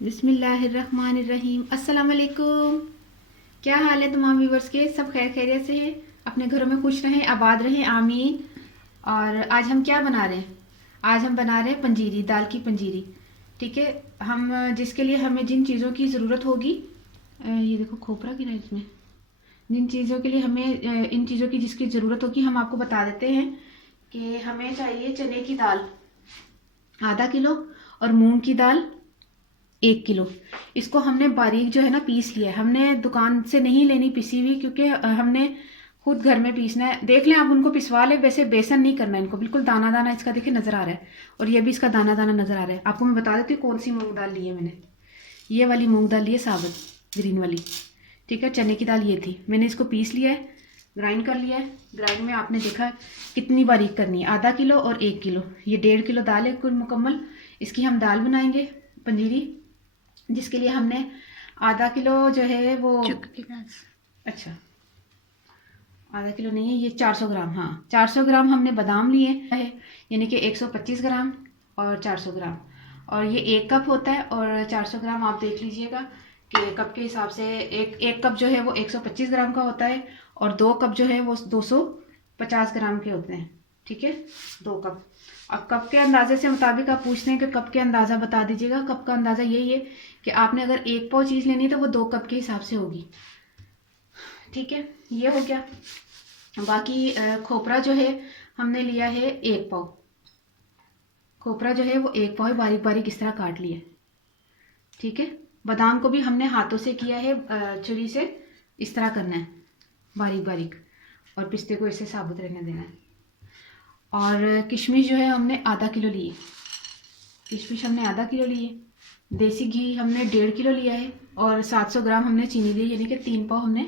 बिस्मिल्लाहिर्रहमानिर्रहीम। अस्सलाम वालेकुम। क्या हाल है तमाम व्यूवर्स के? सब खैर खैरियत से हैं? अपने घरों में खुश रहें, आबाद रहें, आमीन। और आज हम क्या बना रहे हैं? आज हम बना रहे हैं पंजीरी, दाल की पंजीरी। ठीक है। हम जिसके लिए हमें जिन चीज़ों की ज़रूरत होगी, ये देखो खोपरा गिरा है इसमें। जिन चीज़ों के लिए हमें इन चीज़ों की जिसकी ज़रूरत होगी हम आपको बता देते हैं कि हमें चाहिए चने की दाल आधा किलो और मूंग की दाल 1 किलो। इसको हमने बारीक जो है ना पीस लिया है। हमने दुकान से नहीं लेनी पिसी हुई, क्योंकि हमने खुद घर में पीसना है। देख लें आप उनको पिसवा लें, वैसे बेसन नहीं करना है इनको, बिल्कुल दाना दाना इसका देखिए नज़र आ रहा है। और ये भी इसका दाना दाना नज़र आ रहा है। आपको मैं बता देती हूँ कौन सी मूंग दाल ली है मैंने। ये वाली मूंग दाल ली है, साबुत ग्रीन वाली। ठीक है। चने की दाल ये थी, मैंने इसको पीस लिया है, ग्राइंड कर लिया है। ग्राइंड में आपने देखा कितनी बारीक करनी है, आधा किलो और 1 किलो। ये 1.5 किलो दाल है कुल मुकम्मल। इसकी हम दाल बनाएंगे पंजीरी, जिसके लिए हमने आधा किलो जो है वो अच्छा आधा किलो नहीं है, ये 400 ग्राम, हाँ 400 ग्राम हमने बादाम लिए है, यानी कि 125 ग्राम और 400 ग्राम। और ये 1 कप होता है, और 400 ग्राम आप देख लीजिएगा कि कप के हिसाब से एक कप जो है वो 125 ग्राम का होता है, और 2 कप जो है वो 250 ग्राम के होते हैं। ठीक है। 2 कप। अब कप के अंदाजे से मुताबिक आप पूछते हैं कि कप के अंदाज़ा बता दीजिएगा। कप का अंदाज़ा यही है कि आपने अगर 1 पाव चीज़ लेनी है तो वो 2 कप के हिसाब से होगी। ठीक है। ये हो गया। बाकी खोपरा जो है हमने लिया है 1 पाव। खोपरा जो है वो 1 पाव है, बारीक बारीक इस तरह काट लिया। ठीक है। बादाम को भी हमने हाथों से किया है, छुरी से इस तरह करना है बारीक बारीक, और पिस्ते को इसे साबुत रहने देना है। और किशमिश जो है हमने आधा किलो लिए। किशमिश हमने आधा किलो लिए। देसी घी हमने 1.5 किलो लिया है, और 700 ग्राम हमने चीनी ली, यानी कि 3 पाव हमने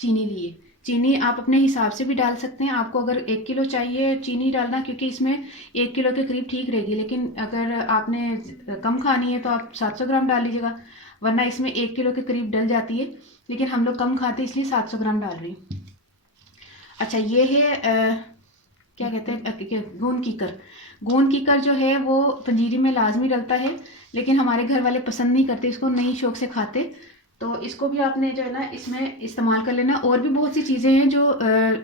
चीनी ली है। चीनी आप अपने हिसाब से भी डाल सकते हैं। आपको अगर 1 किलो चाहिए चीनी डालना, क्योंकि इसमें 1 किलो के करीब ठीक रहेगी, लेकिन अगर आपने कम खानी है तो आप 700 ग्राम डाल लीजिएगा, वरना इसमें 1 किलो के करीब डल जाती है। लेकिन हम लोग कम खाते इसलिए 700 ग्राम डाल रही हूँ। अच्छा, ये है क्या कहते हैं, गोंद कीकर। गोंद कीकर जो है वो पंजीरी में लाजमी डलता है, लेकिन हमारे घर वाले पसंद नहीं करते इसको, नहीं शौक से खाते। तो इसको भी आपने जो है ना इसमें इस्तेमाल कर लेना। और भी बहुत सी चीज़ें हैं जो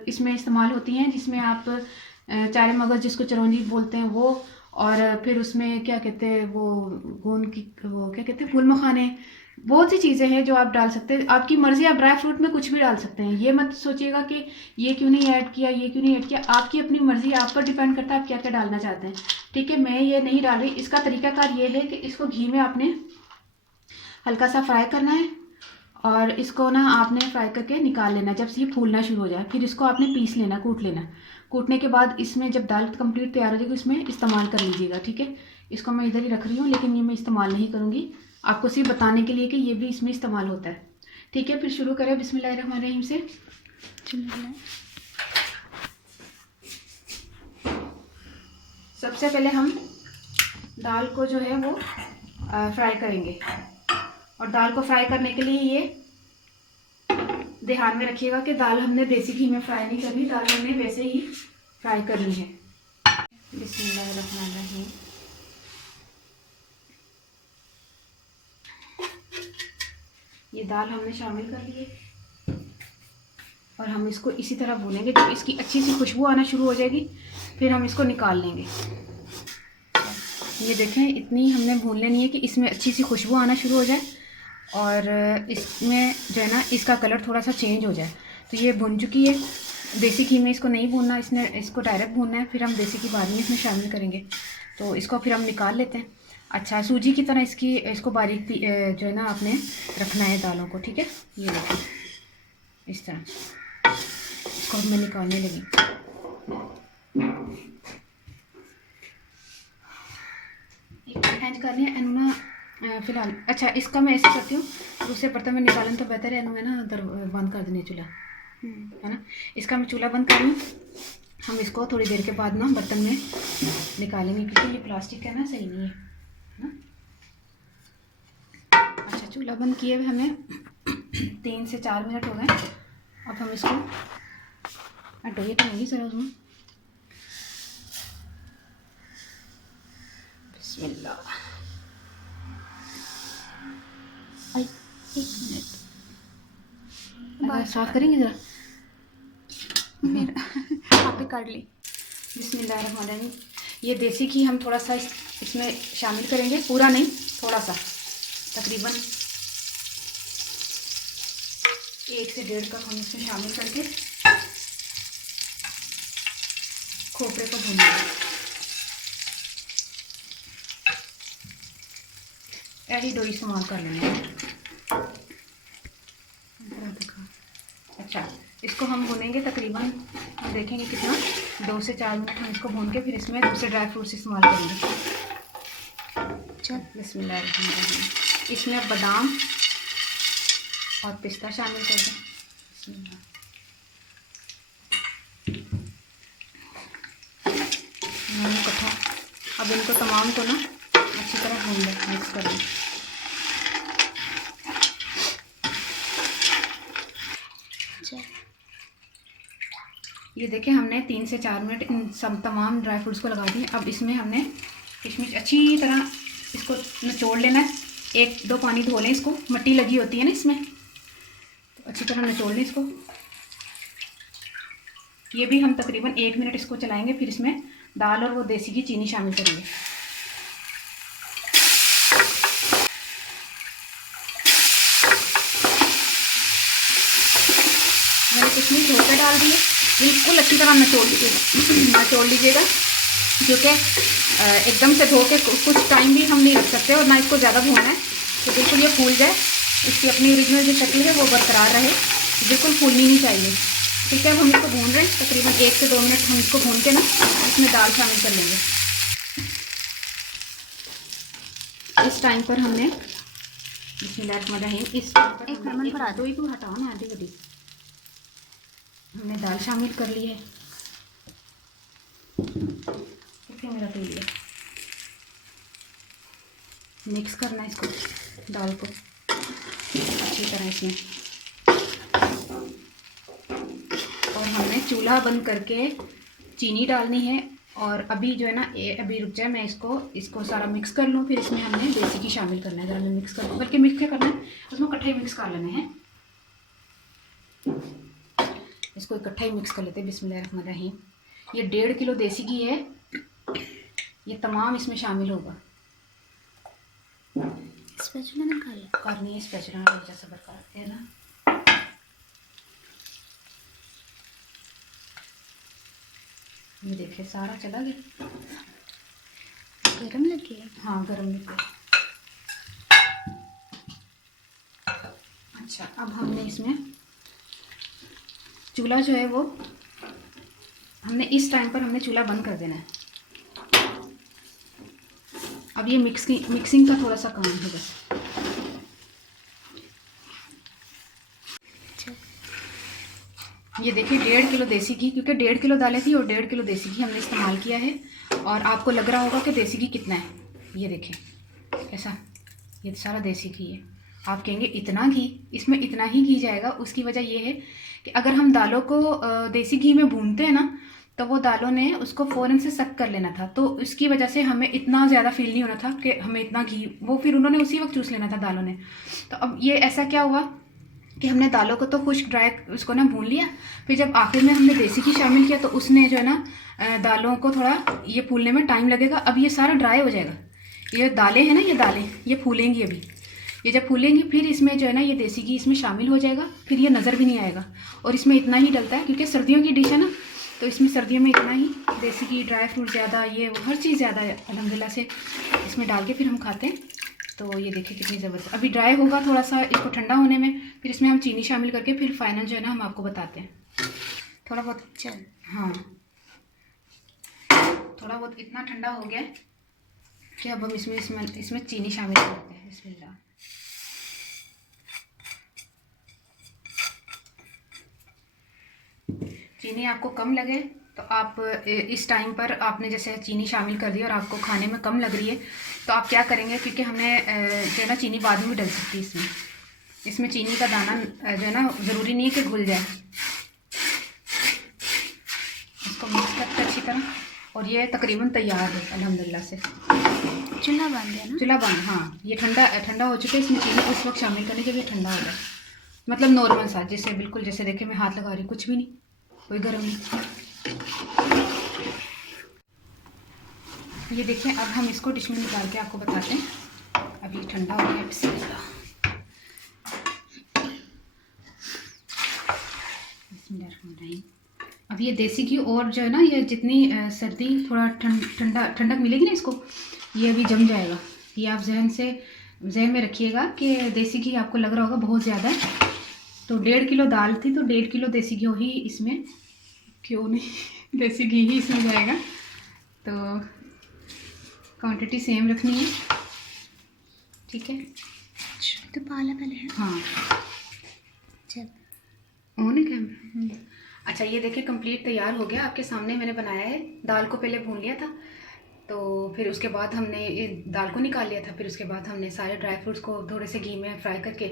इसमें इस्तेमाल होती हैं, जिसमें आप चारे मगज जिसको चिरौंजी बोलते हैं वो, और फिर उसमें क्या कहते हैं वो गोंद की वो क्या कहते हैं फूल मखाने, बहुत सी चीज़ें हैं जो आप डाल सकते हैं। आपकी मर्जी, आप ड्राई फ्रूट में कुछ भी डाल सकते हैं। ये मत सोचिएगा कि ये क्यों नहीं ऐड किया, ये क्यों नहीं ऐड किया। आपकी अपनी मर्जी, आप पर डिपेंड करता है आप क्या क्या डालना चाहते हैं। ठीक है। मैं ये नहीं डाल रही। इसका तरीकाकार ये है कि इसको घी में आपने हल्का सा फ्राई करना है, और इसको ना आपने फ्राई करके निकाल लेना जब ये फूलना शुरू हो जाए। फिर इसको आपने पीस लेना, कूट लेना। कूटने के बाद इसमें जब दाल कंप्लीट तैयार हो जाएगी इसमें इस्तेमाल कर लीजिएगा। ठीक है। इसको मैं इधर ही रख रही हूँ, लेकिन ये मैं इस्तेमाल नहीं करूँगी, आपको सिर्फ बताने के लिए कि ये भी इसमें इस्तेमाल होता है। ठीक है। फिर शुरू करें बिस्मिल्लाहिर्रहमानिर्रहीम से। सबसे पहले हम दाल को जो है वो फ्राई करेंगे, और दाल को फ्राई करने के लिए ये ध्यान में रखिएगा कि दाल हमने देसी घी में फ्राई नहीं करनी, दाल हमने वैसे ही फ्राई करनी है। बिस्मिल्लाहिर्रहमानिर्रहीम। ये दाल हमने शामिल कर ली है, और हम इसको इसी तरह भूनेंगे। जब इसकी अच्छी सी खुशबू आना शुरू हो जाएगी फिर हम इसको निकाल लेंगे। ये देखें, इतनी हमने भून लेनी है कि इसमें अच्छी सी खुशबू आना शुरू हो जाए, और इसमें जो है ना इसका कलर थोड़ा सा चेंज हो जाए। तो ये भुन चुकी है। देसी घी में इसको नहीं भूनना, इसको डायरेक्ट भूनना है, फिर हम देसी घी बाद में इसमें शामिल करेंगे। तो इसको फिर हम निकाल लेते हैं। अच्छा, सूजी की तरह इसको बारीक जो है ना आपने रखना है दालों को। ठीक है। ये देखिए इस तरह इसको मैं निकालने लगी। कर लिया एनू ना फिलहाल। अच्छा, इसका मैं ऐसे करती हूँ, दूसरे बर्तन में निकालूँ तो बेहतर है। एनू है ना बंद कर देने चूल्हा, है ना। इसका मैं चूल्हा बंद कर लूँ। हम इसको थोड़ी देर के बाद ना बर्तन में निकालेंगे, क्योंकि ये प्लास्टिक है ना, सही नहीं है ना। अच्छा, चूल्हा बंद किए हुए हमें 3 से 4 मिनट हो गए। अब हम इसको हटोइए तो नहीं सर उसमें। बिस्मिल्लाह। एक मिनट साफ करेंगे ज़रा। मेरा आप ही काट ली। बिस्मिल्लाहिर्रहमानिर्रहीम। ये देसी घी हम थोड़ा सा इसमें शामिल करेंगे, पूरा नहीं, थोड़ा सा, तकरीबन 1 से 1.5 कप हम इसमें शामिल करके खोपरे को भूनेंगे। ऐसी डो इस्तेमाल कर लेंगे। अच्छा, इसको हम भूनेंगे तकरीबन, हम देखेंगे कितना, 2 से 4 मिनट हम इसको भून के फिर इसमें दूसरे ड्राई फ्रूट्स इस्तेमाल करेंगे। चल, बिस्मिल्लाहिर्रहमानिर्रहीम। इसमें बादाम और पिस्ता शामिल कर दें। इकट्ठा, अब इनको तमाम को ना अच्छी तरह भून लें, मिक्स कर लें। ये देखें, हमने 3 से 4 मिनट इन सब तमाम ड्राई फ्रूट्स को लगा दिए। अब इसमें हमने किशमिश अच्छी तरह इसको निचोड़ लेना है। 1-2 पानी धो लें इसको, मिट्टी लगी होती है ना इसमें, तो अच्छी तरह निचोड़ लें इसको। ये भी हम तकरीबन 1 मिनट इसको चलाएंगे, फिर इसमें दाल और वो देसी घी चीनी शामिल करेंगे। मैंने किशमिश धोकर डाल दिए, बिल्कुल अच्छी तरह निचोड़ लीजिएगा क्योंकि एकदम से धो के कुछ टाइम भी हम नहीं रख सकते और ना इसको ज़्यादा भूनना है, तो बिल्कुल ये फूल जाए, इसकी अपनी ओरिजिनल जो शक्ल है वो बरकरार रहे, बिल्कुल फूलनी नहीं चाहिए। ठीक है, अब हम इसको भून रहे हैं, तकरीबन 1 से 2 मिनट हम इसको भून के ना इसमें दाल शामिल कर लेंगे। इस टाइम पर हमने बिस्मिल्लाहिर्रहमानिर्रहीम, इस टाइम पर एक मिनट पड़ा दो ही तो हटाओ ना, आधी बड़ी हमने दाल शामिल कर ली है। कितने मेरा पी लिया, मिक्स करना है इसको, दाल को अच्छी तरह इसमें। और हमने चूल्हा बंद करके चीनी डालनी है। और अभी जो है ना, अभी रुक जाए, मैं इसको सारा मिक्स कर लूँ, फिर इसमें हमने देसी घी शामिल करना है। ज़रा मैं मिक्स कर लूँ, बल्कि मिक्स क्या करना है, उसमें इकट्ठा ही मिक्स कर लेने हैं। इसको इकट्ठा ही मिक्स कर लेते हैं। बिस्मिल्लाहिर्रहमानिर्रहीम। ये 1.5 किलो देसी घी है, ये तमाम इसमें शामिल होगा। स्पैचुला निकाल करनी है स्पैचुला जैसा बरकरार है ना। ये देखिए सारा चला गया। गरम लगे? हाँ, गरम लगे। अच्छा, अब हमने इसमें चूल्हा जो है वो हमने इस टाइम पर हमने चूल्हा बंद कर देना है। अब ये मिक्सिंग का थोड़ा सा काम है बस। ये देखिए 1.5 किलो देसी घी, क्योंकि 1.5 किलो दालें थी और 1.5 किलो देसी घी हमने इस्तेमाल किया है। और आपको लग रहा होगा कि देसी घी कितना है, ये देखें ऐसा, ये सारा देसी घी है। आप कहेंगे इतना घी, इसमें इतना ही घी जाएगा। उसकी वजह ये है कि अगर हम दालों को देसी घी में भूनते हैं ना, तो वो दालों ने उसको फ़ौरन से सक कर लेना था, तो उसकी वजह से हमें इतना ज़्यादा फील नहीं होना था कि हमें इतना घी, वो फिर उन्होंने उसी वक्त चूस लेना था दालों ने। तो अब ये ऐसा क्या हुआ कि हमने दालों को तो खुश्क ड्राई उसको ना भून लिया, फिर जब आखिर में हमने देसी घी शामिल किया तो उसने जो है ना दालों को थोड़ा ये फूलने में टाइम लगेगा। अब ये सारा ड्राई हो जाएगा। ये दालें हैं ना, ये दालें ये फूलेंगी अभी। ये जब फूलेंगी फिर इसमें जो है ना ये देसी घी इसमें शामिल हो जाएगा, फिर ये नज़र भी नहीं आएगा। और इसमें इतना ही डलता है क्योंकि सर्दियों की डिश है ना, तो इसमें सर्दियों में इतना ही देसी घी, ड्राई फ्रूट ज़्यादा, ये हर चीज़ ज़्यादा है अल्हम्दुलिल्लाह से इसमें डाल के फिर हम खाते हैं। तो ये देखिए कितनी ज़बरदस्त। अभी ड्राई होगा थोड़ा सा, इसको ठंडा होने में, फिर इसमें हम चीनी शामिल करके फिर फाइनल जो है ना हम आपको बताते हैं। थोड़ा बहुत चल, हाँ, थोड़ा बहुत इतना ठंडा हो गया कि अब हम इसमें चीनी शामिल करते हैं। बिस्मिल्लाह। चीनी आपको कम लगे तो आप इस टाइम पर आपने जैसे चीनी शामिल कर दी और आपको खाने में कम लग रही है तो आप क्या करेंगे, क्योंकि हमने जो है ना चीनी बाद में भी डल सकती है इसमें चीनी का दाना जो है ना ज़रूरी नहीं है कि घुल जाए। इसको मिक्स करते अच्छी तरह और ये तकरीबन तैयार है अल्हम्दुलिल्लाह से। चूल्हा बंद है ना? चूल्हा बंद, हाँ। ये ठंडा ठंडा हो चुका है, इसमें चीनी उस वक्त शामिल करने जब ये ठंडा हो जाए, मतलब नॉर्मल सा, जैसे बिल्कुल जैसे देखे मैं हाथ लगा रही हूँ, कुछ भी नहीं, कोई गर्म नहीं। ये देखिए, अब हम इसको डिश में निकाल के आपको बताते हैं। अब ये ठंडा हो गया, बिस्मिल्लाह। अब ये देसी घी और जो है ना, ये जितनी सर्दी थोड़ा ठंडक मिलेगी ना इसको, ये अभी जम जाएगा। ये आप जहन में रखिएगा कि देसी घी आपको लग रहा होगा बहुत ज़्यादा है, तो 1.5 किलो दाल थी तो 1.5 किलो देसी घी ही इसमें, क्यों नहीं देसी घी ही इसमें जाएगा। तो क्वांटिटी सेम रखनी है, ठीक है। तो पाला पहले है। हाँ, चल ऑन है कैमरा। अच्छा, ये देखिए कंप्लीट तैयार हो गया, आपके सामने मैंने बनाया है। दाल को पहले भून लिया था, तो फिर उसके बाद हमने ये दाल को निकाल लिया था, फिर उसके बाद हमने सारे ड्राई फ्रूट्स को थोड़े से घी में फ्राई करके,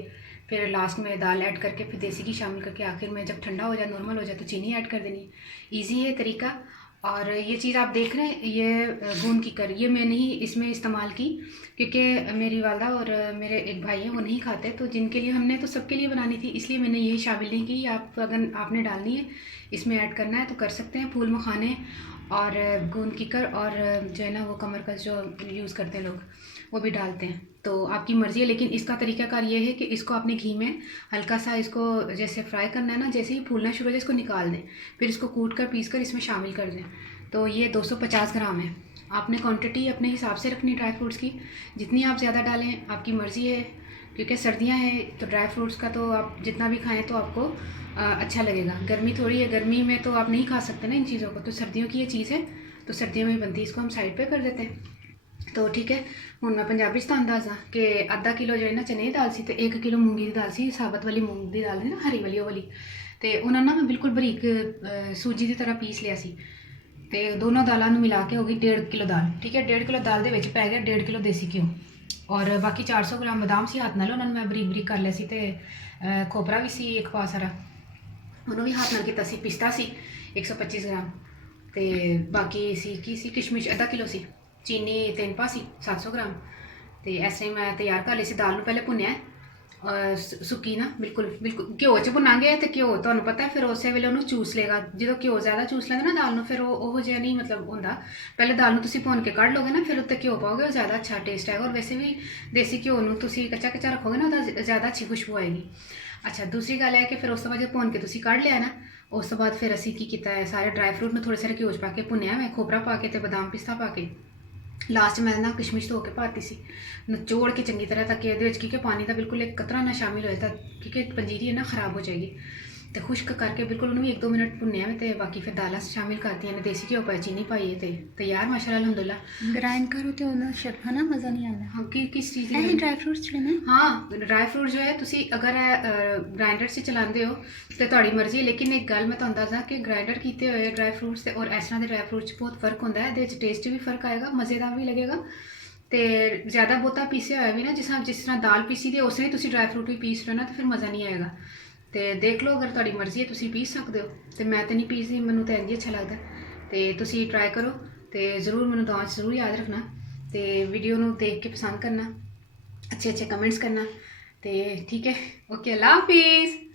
फिर लास्ट में दाल ऐड करके, फिर देसी घी शामिल करके, आखिर में जब ठंडा हो जाए, नॉर्मल हो जाए, तो चीनी ऐड कर देनी है। ईजी है तरीका। और ये चीज़ आप देख रहे हैं, ये भून की कर, ये मैंने ही इसमें इस्तेमाल की, क्योंकि मेरी वालदा और मेरे एक भाई हैं, वो नहीं खाते, तो जिनके लिए हमने तो सबके लिए बनानी थी, इसलिए मैंने यही शामिल नहीं की। आप अगर आपने डालनी है, इसमें ऐड करना है तो कर सकते हैं। फूल मखाने और गूंद की कर और जो है ना वो कमरकस जो यूज़ करते हैं लोग, वो भी डालते हैं, तो आपकी मर्ज़ी है। लेकिन इसका तरीकाकार ये है कि इसको आपने घी में हल्का सा इसको जैसे फ्राई करना है ना, जैसे ही फूलना शुरू हो जाए इसको निकाल दें, फिर इसको कूट कर पीस कर इसमें शामिल कर दें। तो ये 250 ग्राम है। आपने क्वांटिटी अपने हिसाब से रखनी ड्राई फ्रूट्स की, जितनी आप ज़्यादा डालें आपकी मर्ज़ी है, क्योंकि सर्दियाँ हैं तो ड्राई फ्रूट्स का तो आप जितना भी खाएँ तो आपको अच्छा लगेगा। गर्मी थोड़ी है, गर्मी में तो आप नहीं खा सकते ना इन चीज़ों को, तो सर्दियों की ये चीज़ है, तो सर्दियों में ही बनती है। इसको हम साइड पे कर देते हैं। तो ठीक है, हूँ मैं पंजाबी च अंदाज़ा कि आधा किलो जो है ना चने की दाल सी, तो 1 किलो मूंगी की दाल सी, साबत वाली मूंग की दाल है ना, हरी वाली, वो वाली, तो उन्होंने ना मैं बिल्कुल बरीक सूजी की तरह पीस लिया सी, तो दोनों दालों में मिला के हो गई 1.5 किलो दाल। ठीक है, 1.5 किलो दाल के पै गया 1.5 किलो देसी घ्यो, और बाकी 400 ग्राम बादाम सी हाथ नाल उन्होंने मैं बरीक बरीक कर लिया सी, तो खोपरा भी सी एक पा सारा, उन्होंने भी हाथ नाल किया सी। पिस्ता सी 125 ग्राम, तो बाकी सी किशमिश आधा किलो सी, चीनी 3 पा सी 700 ग्राम। तो ऐसे मैं तैयार कर ली सी। दाल में पहले भुनिया सुक्की ना, बिल्कुल घ्यो च भुनांगे, तो घ्यो तुहानूं पता है फिर उस वेले उन्होंने चूस लेगा, जो घ्यो ज़्यादा चूस लेंगे ना दाल में, फिर वो जिहा नहीं मतलब होंदा। पहले दाल में तुसीं भुन के कढ़ लोगे ना, फिर उत्ते घ्यो पाओगे, वो ज़्यादा अच्छा टेस्ट आएगा। और वैसे भी देसी घ्यो नूं तुसीं कच्चा कच्चा रखोगे ना, तो ज़्यादा अच्छी खुशबू आएगी। अच्छा, दूसरी गल है कि फिर उस तो बाद जो भुन के तुसीं कढ़ लिया ना, उस तो बाद फिर असीं की कीता है, सारे ड्राई फ्रूट में थोड़े सारे घ्यो च पा के भुनिया, मैं खोपरा पा के, बादाम पिस्ता पा के, लास्ट मैं ना किशमिश धो के पाती सी, नचोड़ के चंगी तरह तक, क्योंकि पानी का बिल्कुल एक कतरा ना शामिल हो जाता, क्योंकि पंजीरी है ना ख़राब हो जाएगी, तो खुश्क करके बिल्कुल उन्होंने 1-2 मिनट भुनया में, तो बाकी फिर दाल शामिल करती हैं, देसी घ्यो पाई, चीनी पाई है, तो तैयार माशाल्लाह अल्हम्दुलिल्लाह। ग्राइंड करो तो ना शेफ है ना, मज़ा नहीं आता। हाँ, किस चीज़ ऐसे ड्राई फ्रूट्स लेना। हाँ, ड्राई फ्रूट जो है तुसी अगर ग्राइंडर से चलाते हो तो तुहाड़ी मर्जी है, लेकिन एक गल मैं तुहानूं दसदा कि ग्राइंडर किए हुए ड्राई फ्रूट्स से और इस तरह के ड्राई फ्रूट्स बहुत फर्क होंदा है, इहदे टेस्ट भी फर्क आएगा, मज़ेदार भी लगेगा। तो ज़्यादा बहुता पीसिया होया भी ना, जिस तरह दाल पीसी दी उस तरह ही तुसी ड्राई फ्रूट भी पीस रहे हो ना, तो फिर मज़ा नहीं आएगा। तो देख लो, अगर तुहाड़ी मर्जी है तुसी पीस सकते हो, तो मैं तो नहीं पीसदी, मैनूं तो इंज ही अच्छा लगदा। तो तुसी ट्राई करो, तो ज़रूर मैनूं दुआ च ज़रूर याद रखना, तो वीडियो नूं देख के पसंद करना, अच्छे अच्छे कमेंट्स करना। तो ठीक है, ओके, अल्लाह हाफिज़।